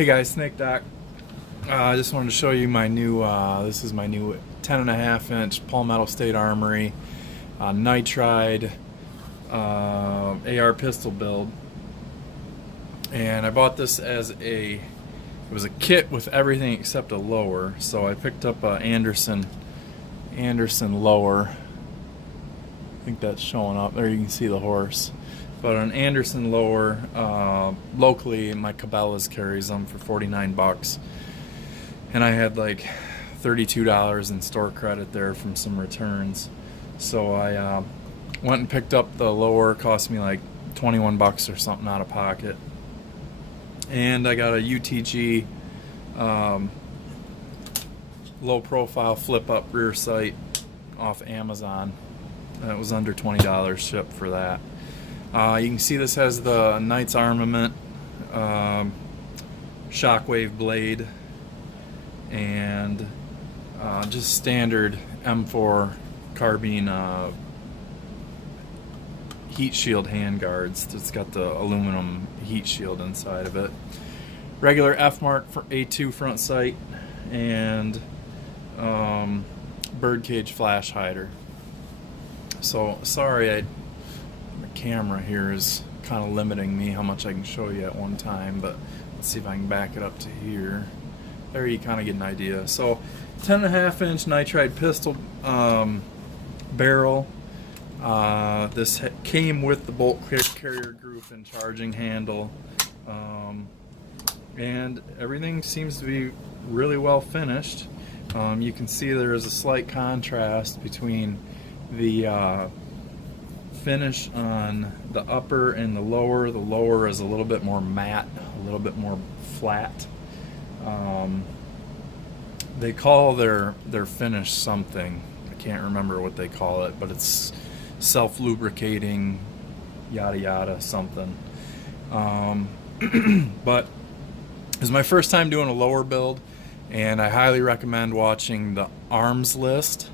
Hey guys, Snake Doc. I just wanted to show you my new, this is my new 10.5-inch Palmetto State Armory Nitride AR pistol build. And I bought this as it was a kit with everything except a lower. So I picked up a Anderson lower. I think that's showing up. There you can see the horse. But an Anderson lower, locally my Cabela's carries them for 49 bucks. And I had like $32 in store credit there from some returns. So I went and picked up the lower, cost me like 21 bucks or something out of pocket. And I got a UTG low profile flip up rear sight off Amazon. It was under $20 shipped for that. You can see this has the Knights Armament shockwave blade and just standard M4 carbine heat shield handguards. It's got the aluminum heat shield inside of it. Regular F-mark for A2 front sight and birdcage flash hider. So sorry, the camera here is kind of limiting me how much I can show you at one time, but let's see if I can back it up to here. There you kind of get an idea. So 10.5-inch nitride pistol barrel. This came with the bolt carrier group and charging handle, and everything seems to be really well finished. You can see there is a slight contrast between the finish on the upper and the lower. The lower is a little bit more matte, a little bit more flat. They call their finish something. I can't remember what they call it, but it's self-lubricating, yada yada something. But it was my first time doing a lower build, and I highly recommend watching the Arms List.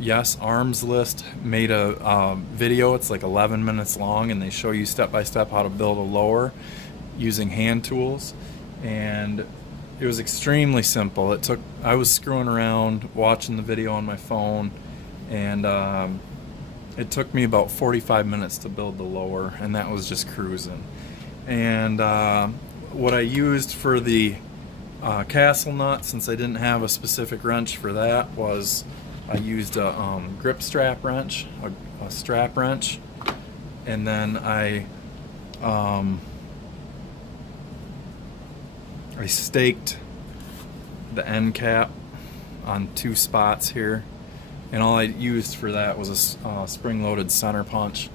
Yes, Arms List made a video. It's like 11 minutes long, and they show you step by step how to build a lower using hand tools. And it was extremely simple. I was screwing around watching the video on my phone, and it took me about 45 minutes to build the lower, and that was just cruising. And what I used for the castle nut, since I didn't have a specific wrench for that, was I used a grip strap wrench, a strap wrench, and then I staked the end cap on 2 spots here, and all I used for that was a spring-loaded center punch,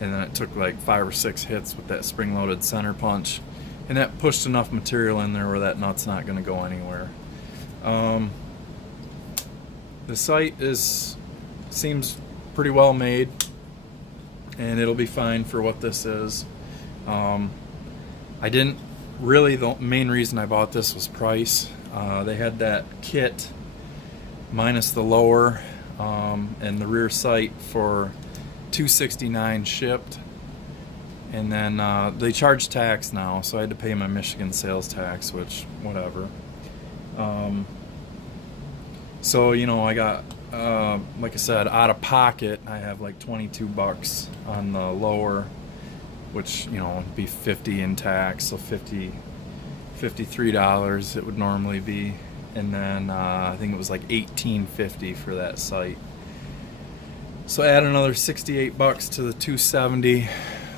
and then it took like 5 or 6 hits with that spring-loaded center punch, and that pushed enough material in there where that nut's not going to go anywhere. The sight seems pretty well made, and it'll be fine for what this is. I didn't really, the main reason I bought this was price. They had that kit minus the lower and the rear sight for $269 shipped, and then they charge tax now, so I had to pay my Michigan sales tax, which whatever. So, you know, I got, like I said, out of pocket, I have like 22 bucks on the lower, which, you know, would be 50 in tax, so $53 it would normally be. And then I think it was like $18.50 for that sight. So add another 68 bucks to the 270,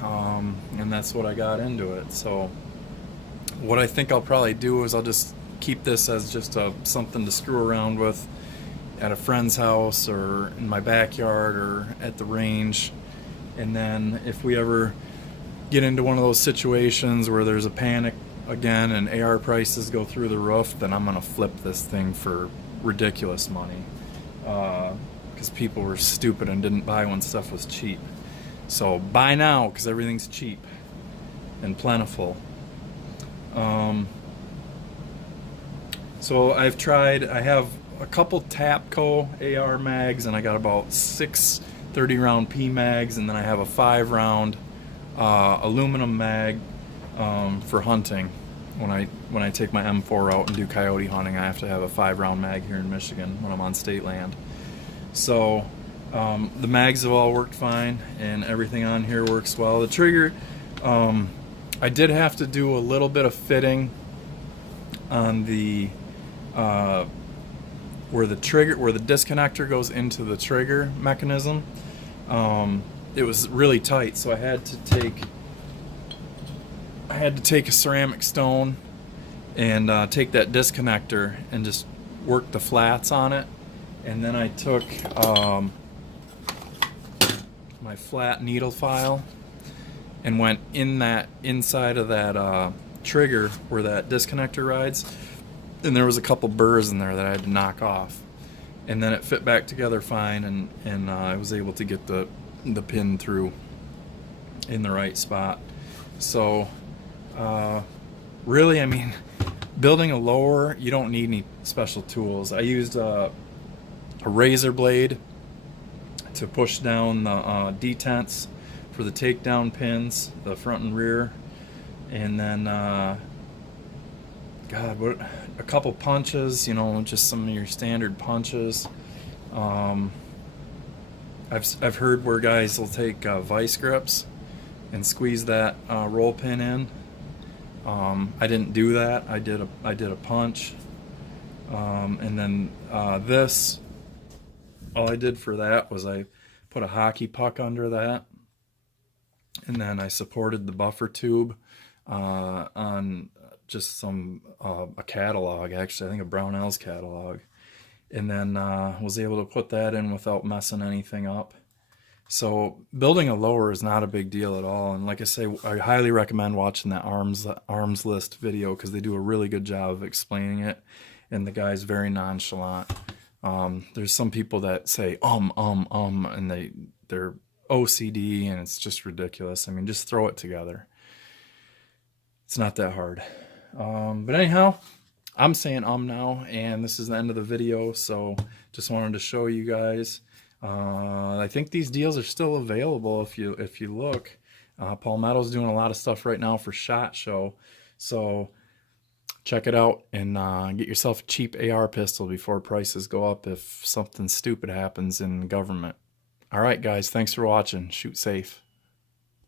and that's what I got into it. So what I think I'll probably do is I'll just keep this as just something to screw around with at a friend's house or in my backyard or at the range. And then if we ever get into one of those situations where there's a panic again and AR prices go through the roof, then I'm gonna flip this thing for ridiculous money, because people were stupid and didn't buy when stuff was cheap. So buy now, because everything's cheap and plentiful. So I have a couple Tapco AR mags, and I got about 6 30-round P mags, and then I have a 5-round aluminum mag for hunting. when I take my M4 out and do coyote hunting. I have to have a 5-round mag here in Michigan when I'm on state land. So the mags have all worked fine, and everything on here works well. The trigger, I did have to do a little bit of fitting on the where the disconnector goes into the trigger mechanism. It was really tight, so I had to take a ceramic stone and take that disconnector and just work the flats on it. And then I took my flat needle file and went inside of that trigger where that disconnector rides, and there was a couple burrs in there that I had to knock off, and then it fit back together fine, and I was able to get the pin through in the right spot. So really, I mean, building a lower, you don't need any special tools. I used a razor blade to push down the detents for the takedown pins, the front and rear, and then a couple punches, you know, just some of your standard punches. I've heard where guys will take vice grips and squeeze that roll pin in. I didn't do that. I did a punch, and then this. All I did for that was I put a hockey puck under that, and then I supported the buffer tube on just a catalog, actually, I think a Brownell's catalog, and then was able to put that in without messing anything up. So building a lower is not a big deal at all, and like I say, I highly recommend watching that arms list video, because they do a really good job of explaining it, and the guy's very nonchalant. There's some people that say and they're OCD, and it's just ridiculous. I mean, just throw it together. It's not that hard. But anyhow, I'm saying now, and this is the end of the video, so just wanted to show you guys. I think these deals are still available if you look. Palmetto's doing a lot of stuff right now for SHOT Show, so check it out and get yourself a cheap AR pistol before prices go up if something stupid happens in government. All right, guys, thanks for watching. Shoot safe.